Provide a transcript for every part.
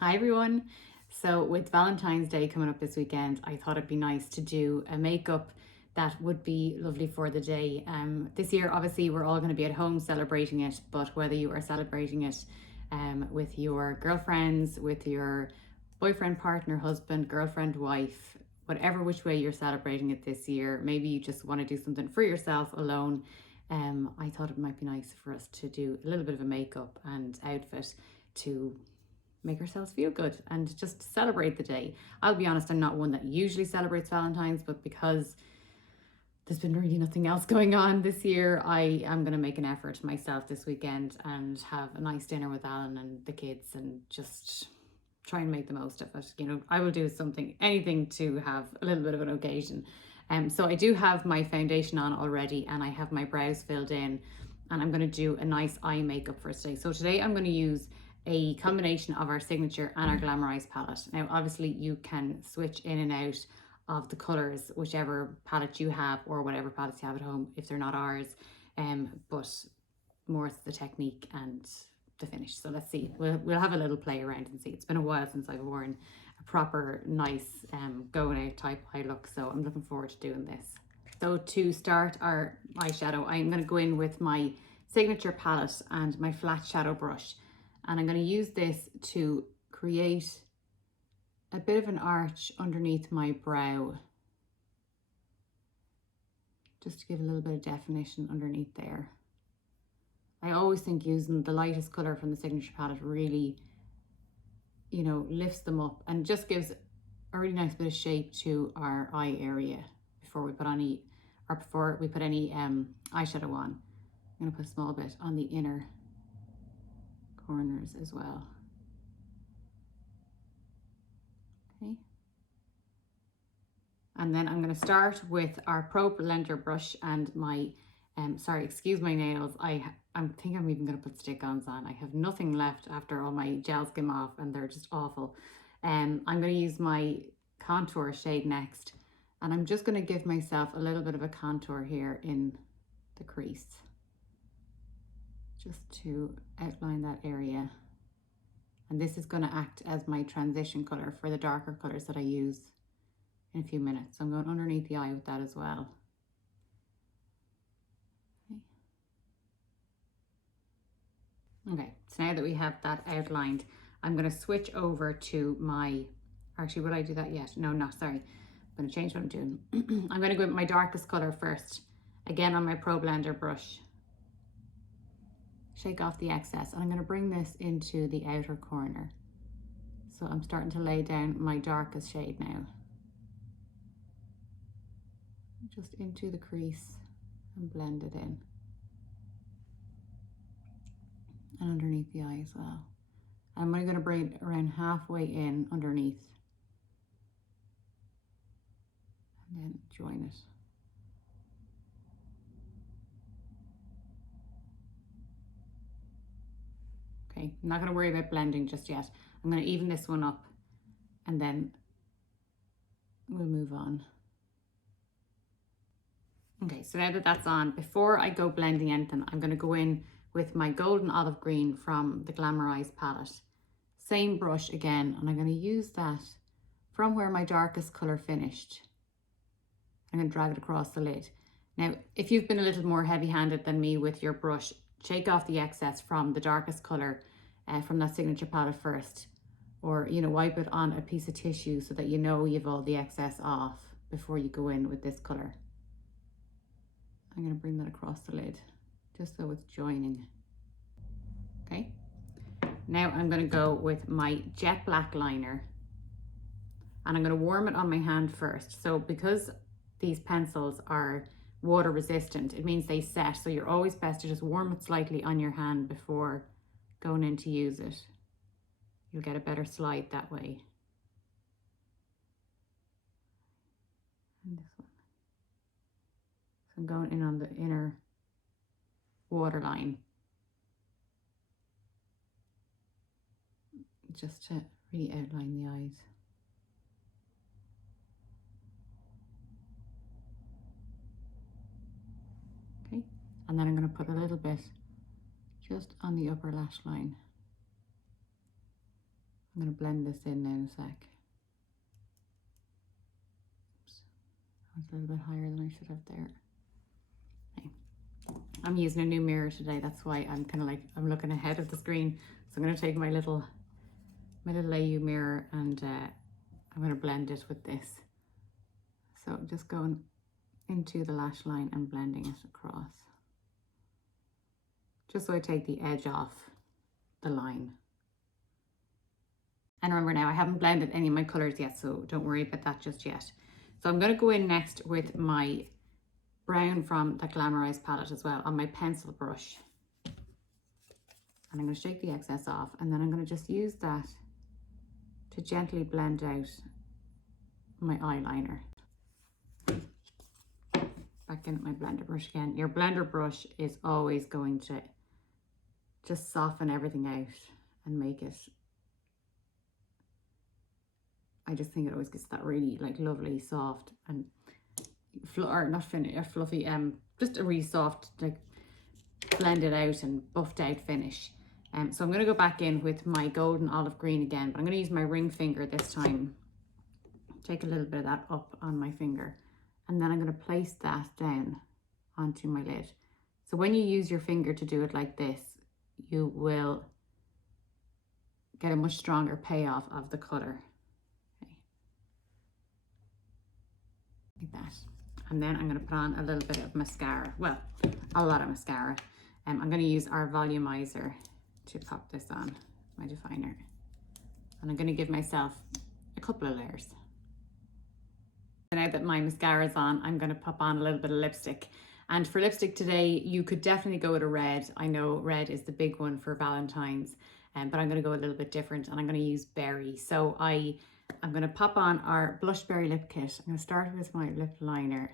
Hi everyone. So with Valentine's Day coming up this weekend, I thought it'd be nice to do a makeup that would be lovely for the day. This year, obviously, we're all going to be at home celebrating it, but whether you are celebrating it with your girlfriends, with your boyfriend, partner, husband, girlfriend, wife, whatever which way you're celebrating it this year, maybe you just want to do something for yourself alone. I thought it might be nice for us to do a little bit of a makeup and outfit to make ourselves feel good and just celebrate the day. I'll be honest, I'm not one that usually celebrates Valentine's, but because there's been really nothing else going on this year, I am going to make an effort myself this weekend and have a nice dinner with Alan and the kids and just try and make the most of it. You know, I will do something, anything to have a little bit of an occasion. So I do have my foundation on already and I have my brows filled in, and I'm going to do a nice eye makeup for today. So today I'm going to use a combination of our Signature and our Glamour Eyes palette. Now, obviously you can switch in and out of the colours, whichever palette you have or whatever palettes you have at home, if they're not ours, but more it's the technique and the finish. So let's see, we'll have a little play around and see. It's been a while since I've worn a proper nice going out type eye look, so I'm looking forward to doing this. So to start our eyeshadow, I'm going to go in with my Signature palette and my flat shadow brush, and I'm going to use this to create a bit of an arch underneath my brow, just to give a little bit of definition underneath there. I always think using the lightest colour from the Signature palette really, you know, lifts them up and just gives a really nice bit of shape to our eye area before we put any, or before we put any eyeshadow on. I'm going to put a small bit on the inner corners as well. Okay. And then I'm going to start with our Pro Blender brush and my, sorry, excuse my nails. I think I'm even going to put stick-ons on. I have nothing left after all my gels came off and they're just awful. I'm going to use my contour shade next, and I'm just going to give myself a little bit of a contour here in the crease, just to outline that area. And this is going to act as my transition color for the darker colors that I use in a few minutes. So I'm going underneath the eye with that as well. Okay, so now that we have that outlined, I'm going to switch over to my, actually, would I do that yet? No, not sorry. I'm going to change what I'm doing. I'm going to go with my darkest color first, again on my Pro Blender brush. Shake off the excess, and I'm going to bring this into the outer corner. So I'm starting to lay down my darkest shade now. Just into the crease and blend it in. And underneath the eye as well. I'm only going to bring it around halfway in underneath. And then join it. Okay, I'm not going to worry about blending just yet. I'm going to even this one up and then we'll move on. Okay, so now that that's on, before I go blending anything, I'm going to go in with my golden olive green from the Glamour Eyes palette. Same brush again, and I'm going to use that from where my darkest colour finished. I'm going to drag it across the lid. Now, if you've been a little more heavy-handed than me with your brush, shake off the excess from the darkest colour from that Signature palette first. Or, you know, wipe it on a piece of tissue so that you know you've all the excess off before you go in with this colour. I'm going to bring that across the lid, just so it's joining. Okay. Now I'm going to go with my jet black liner, and I'm going to warm it on my hand first. So because these pencils are water resistant, it means they set. So you're always best to just warm it slightly on your hand before going in to use it. You'll get a better slide that way. And this one. So I'm going in on the inner waterline, just to really outline the eyes. Okay, and then I'm going to put a little bit just on the upper lash line. I'm going to blend this in now in a sec. Oops. That's a little bit higher than I should have there. Okay. I'm using a new mirror today, that's why I'm kind of like, I'm looking ahead of the screen. So I'm going to take my little Ayu mirror and I'm going to blend it with this. So just going into the lash line and blending it across. Just so I take the edge off the line. And remember now, I haven't blended any of my colours yet, so don't worry about that just yet. So I'm going to go in next with my brown from the Glamour palette as well on my pencil brush. And I'm going to shake the excess off, and then I'm going to just use that to gently blend out my eyeliner. Back in at my blender brush again. Your blender brush is always going to just soften everything out and make it, I just think it always gets that really like lovely soft and fluffy, just a really soft, like blended out and buffed out finish. So I'm going to go back in with my golden olive green again, but I'm going to use my ring finger this time. Take a little bit of that up on my finger, and then I'm going to place that down onto my lid. So when you use your finger to do it like this, you will get a much stronger payoff of the colour. Okay. Like that. And then I'm going to put on a little bit of mascara. Well, a lot of mascara. I'm going to use our volumizer to pop this on my definer. And I'm going to give myself a couple of layers. Now that my mascara is on, I'm going to pop on a little bit of lipstick. And for lipstick today, you could definitely go with a red. I know red is the big one for Valentine's, but I'm going to go a little bit different, and I'm going to use berry. So I'm going to pop on our Blush Berry Lip Kit. I'm going to start with my lip liner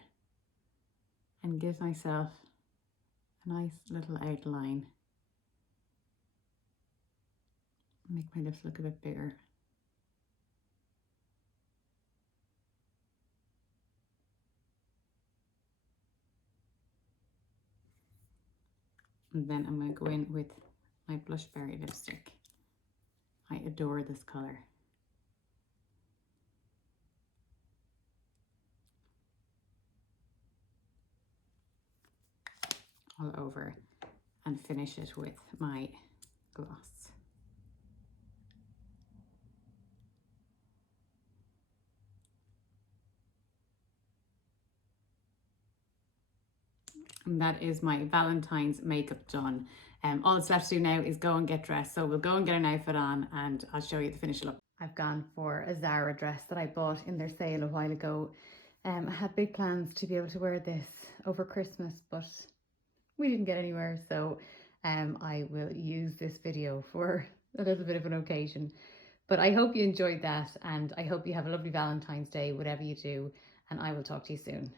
and give myself a nice little outline. Make my lips look a bit bigger. And then I'm going to go in with my Blush Berry lipstick. I adore this colour. All over, and finish it with my gloss. And that is my Valentine's makeup done. All that's left to do now is go and get dressed. So we'll go and get an outfit on, and I'll show you the finished look. I've gone for a Zara dress that I bought in their sale a while ago. I had big plans to be able to wear this over Christmas, but we didn't get anywhere. So I will use this video for a little bit of an occasion. But I hope you enjoyed that, and I hope you have a lovely Valentine's Day, whatever you do, and I will talk to you soon.